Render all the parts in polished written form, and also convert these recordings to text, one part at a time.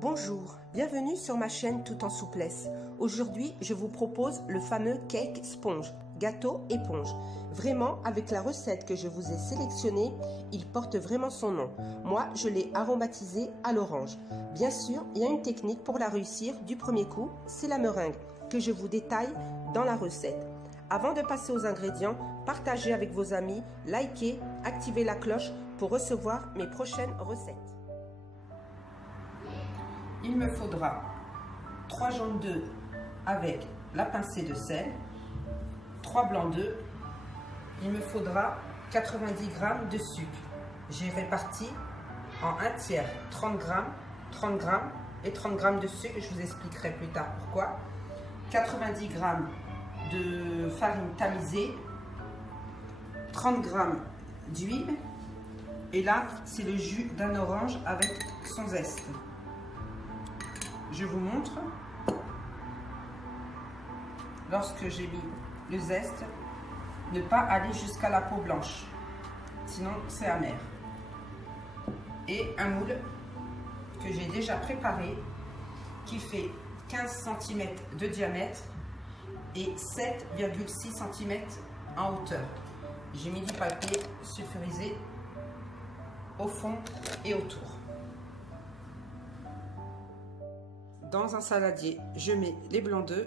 Bonjour, bienvenue sur ma chaîne Tout en souplesse. Aujourd'hui, je vous propose le fameux cake sponge, gâteau éponge. Vraiment, avec la recette que je vous ai sélectionnée, il porte vraiment son nom. Moi, je l'ai aromatisé à l'orange. Bien sûr, il y a une technique pour la réussir du premier coup, c'est la meringue, que je vous détaille dans la recette. Avant de passer aux ingrédients, partagez avec vos amis, likez, activez la cloche pour recevoir mes prochaines recettes. Il me faudra 3 jaunes d'œufs avec la pincée de sel, 3 blancs d'œufs. Il me faudra 90 g de sucre. J'ai réparti en 1/3, 30 g, 30 g et 30 g de sucre. Je vous expliquerai plus tard pourquoi. 90 g de farine tamisée, 30 g d'huile. Et là, c'est le jus d'un orange avec son zeste. Je vous montre. Lorsque j'ai mis le zeste, ne pas aller jusqu'à la peau blanche, sinon c'est amer. Et un moule que j'ai déjà préparé qui fait 15 cm de diamètre et 7,6 cm en hauteur. J'ai mis du papier sulfurisé au fond et autour. Dans un saladier, je mets les blancs d'œufs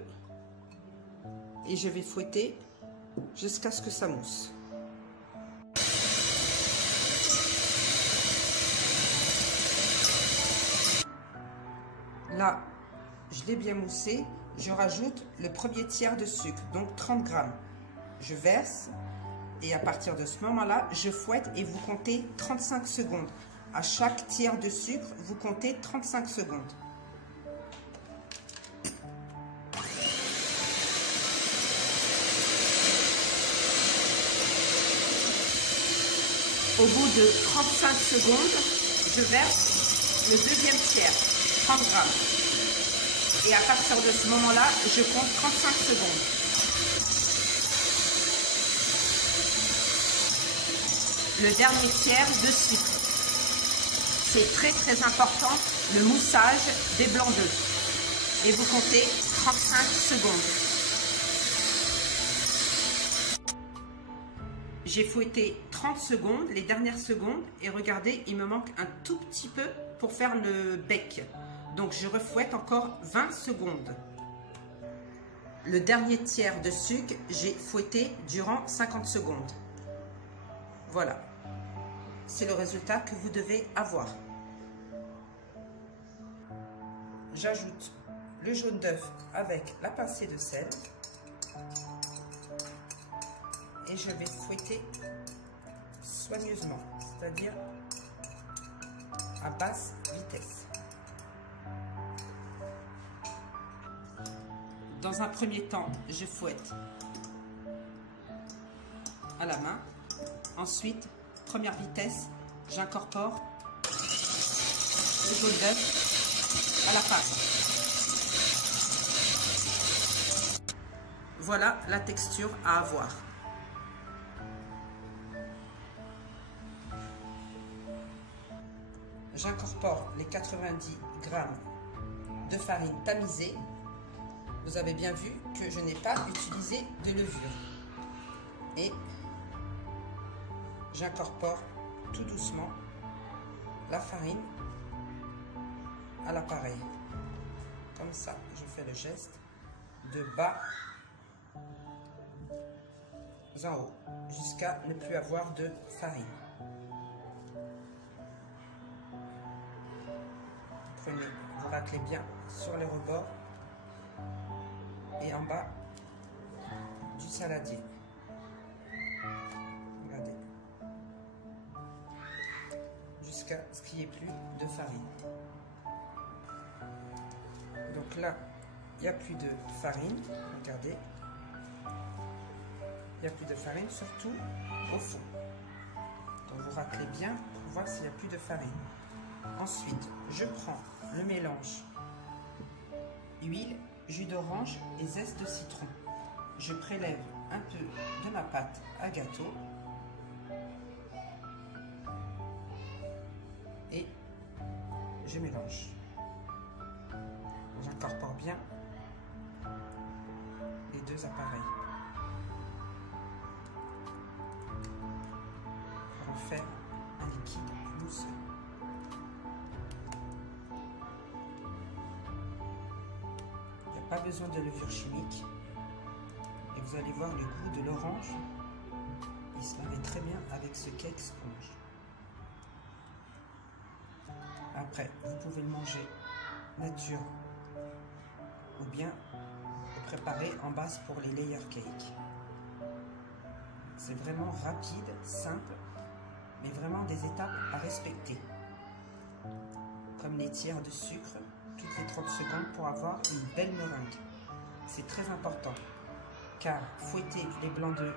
et je vais fouetter jusqu'à ce que ça mousse. Là, je l'ai bien moussé, je rajoute le premier tiers de sucre, donc 30 g. Je verse et à partir de ce moment-là, je fouette et vous comptez 35 secondes. À chaque tiers de sucre, vous comptez 35 secondes. Au bout de 35 secondes, je verse le deuxième tiers, 30 g. Et à partir de ce moment-là, je compte 35 secondes. Le dernier tiers de sucre. C'est très important, le moussage des blancs d'œufs. Et vous comptez 35 secondes. J'ai fouetté 30 secondes, les dernières secondes, et regardez, il me manque un tout petit peu pour faire le bec. Donc je refouette encore 20 secondes. Le dernier tiers de sucre, j'ai fouetté durant 50 secondes. Voilà, c'est le résultat que vous devez avoir. J'ajoute le jaune d'œuf avec la pincée de sel. Et je vais fouetter soigneusement, c'est-à-dire à basse vitesse. Dans un premier temps, je fouette à la main. Ensuite, première vitesse, j'incorpore le jaune d'œuf à la pâte. Voilà la texture à avoir. J'incorpore les 90 g de farine tamisée. Vous avez bien vu que je n'ai pas utilisé de levure. Et j'incorpore tout doucement la farine à l'appareil. Comme ça, je fais le geste de bas en haut jusqu'à ne plus avoir de farine. Vous raclez bien sur les rebords et en bas du saladier. Regardez. Jusqu'à ce qu'il n'y ait plus de farine. Donc là, il n'y a plus de farine. Regardez. Il n'y a plus de farine, surtout au fond. Donc vous raclez bien pour voir s'il n'y a plus de farine. Ensuite, je prends le mélange huile, jus d'orange et zeste de citron. Je prélève un peu de ma pâte à gâteau et je mélange. incorpore bien les deux appareils pour en faire un liquide mousseux. Il n'y a pas besoin de levure chimique et vous allez voir le goût de l'orange, il se marie très bien avec ce cake sponge. Après, vous pouvez le manger nature ou bien le préparer en base pour les layer cake. C'est vraiment rapide, simple, mais vraiment des étapes à respecter. Comme les tiers de sucre toutes les 30 secondes pour avoir une belle meringue. C'est très important car fouetter les blancs d'œufs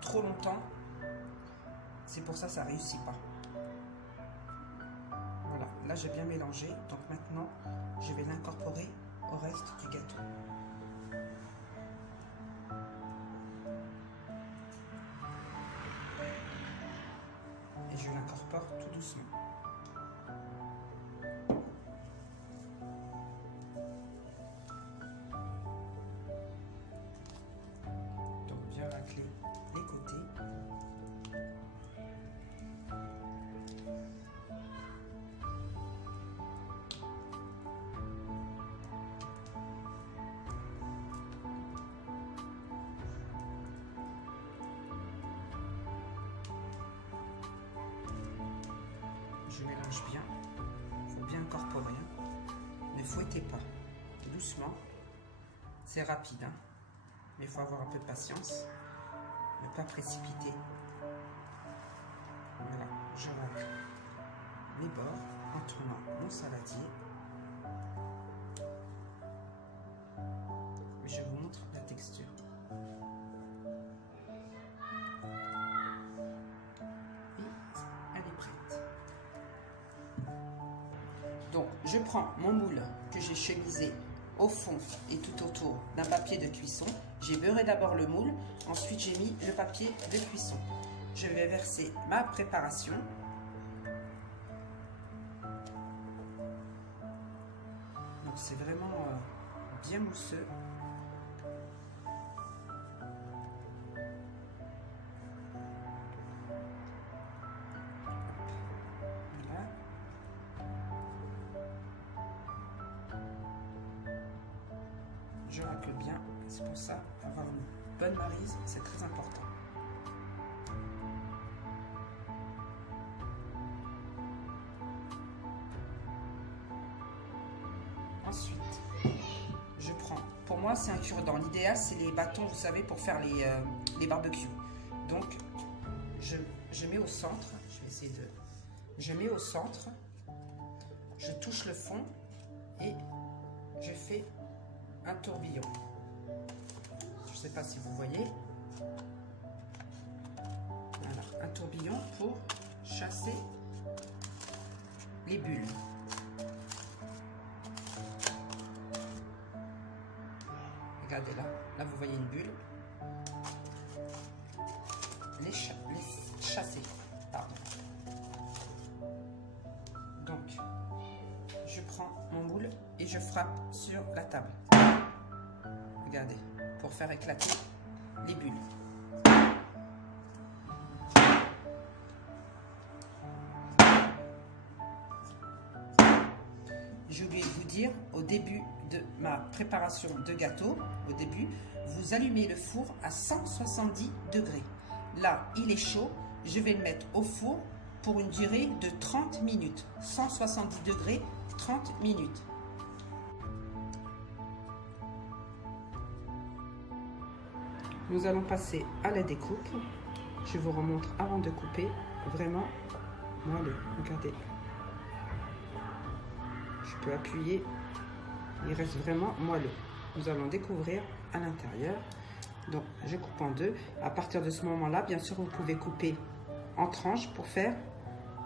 trop longtemps, c'est pour ça que ça ne réussit pas. Voilà, là j'ai bien mélangé, donc maintenant je vais l'incorporer au reste du gâteau. Et je l'incorpore tout doucement. Donc bien racler les côtés. Je mélange bien, il faut bien incorporer, ne fouettez pas, doucement, c'est rapide, hein, mais il faut avoir un peu de patience, ne pas précipiter. Voilà, je racle les bords en tournant mon saladier. Je vous montre la texture. Donc, je prends mon moule que j'ai chemisé au fond et tout autour d'un papier de cuisson. J'ai beurré d'abord le moule, ensuite j'ai mis le papier de cuisson. Je vais verser ma préparation. Donc, c'est vraiment bien mousseux. Je racle bien, c'est pour ça, avoir une bonne maryse, c'est très important. Ensuite, je prends, pour moi c'est un cure-dent, l'idéal c'est les bâtons, vous savez, pour faire les barbecues. Donc, je mets au centre, je vais essayer de... Je mets au centre, je touche le fond et je fais un tourbillon. Je ne sais pas si vous voyez. Voilà, un tourbillon pour chasser les bulles. Regardez là vous voyez une bulle. Les chasser, pardon. Donc, je prends mon moule et je frappe sur la table. Regardez, pour faire éclater les bulles. J'ai oublié de vous dire, au début de ma préparation de gâteau, vous allumez le four à 170 degrés. Là, il est chaud, je vais le mettre au four pour une durée de 30 minutes. 170 degrés, 30 minutes. Nous allons passer à la découpe. Je vous remontre avant de couper. Vraiment moelleux. Regardez. Je peux appuyer. Il reste vraiment moelleux. Nous allons découvrir à l'intérieur. Donc, je coupe en deux. À partir de ce moment-là, bien sûr, vous pouvez couper en tranches pour faire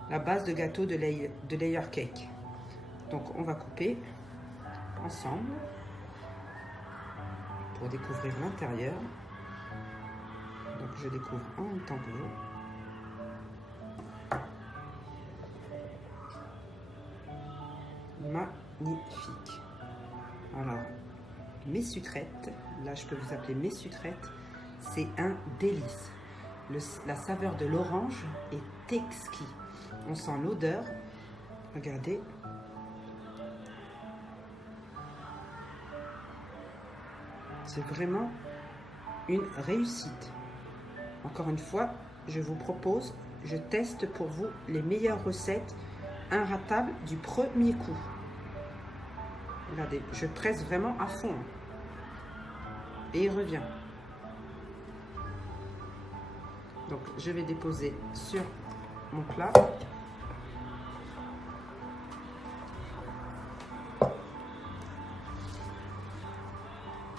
la base de gâteau de layer cake. Donc, on va couper ensemble pour découvrir l'intérieur. Donc, je découvre en même temps que vous. Magnifique. Alors, mes sucrètes, là je peux vous appeler mes sucrètes, c'est un délice. La saveur de l'orange est exquis. On sent l'odeur. Regardez. C'est vraiment une réussite. Encore une fois, je vous propose, je teste pour vous les meilleures recettes inratables du premier coup. Regardez, je presse vraiment à fond. Et il revient. Donc, je vais déposer sur mon plat.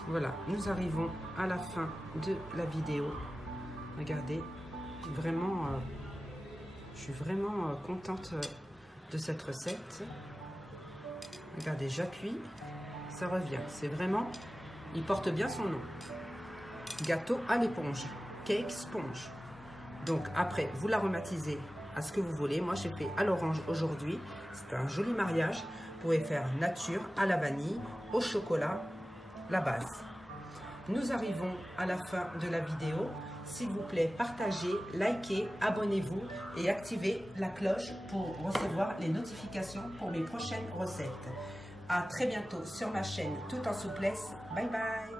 Voilà, nous arrivons à la fin de la vidéo. Regardez, vraiment, je suis vraiment contente de cette recette. Regardez, j'appuie, ça revient. C'est vraiment, il porte bien son nom. Gâteau à l'éponge, cake sponge. Donc après, vous l'aromatisez à ce que vous voulez. Moi, j'ai fait à l'orange aujourd'hui. C'est un joli mariage. Vous pouvez faire nature, à la vanille, au chocolat, la base. Nous arrivons à la fin de la vidéo. S'il vous plaît, partagez, likez, abonnez-vous et activez la cloche pour recevoir les notifications pour mes prochaines recettes. À très bientôt sur ma chaîne Tout en souplesse. Bye bye.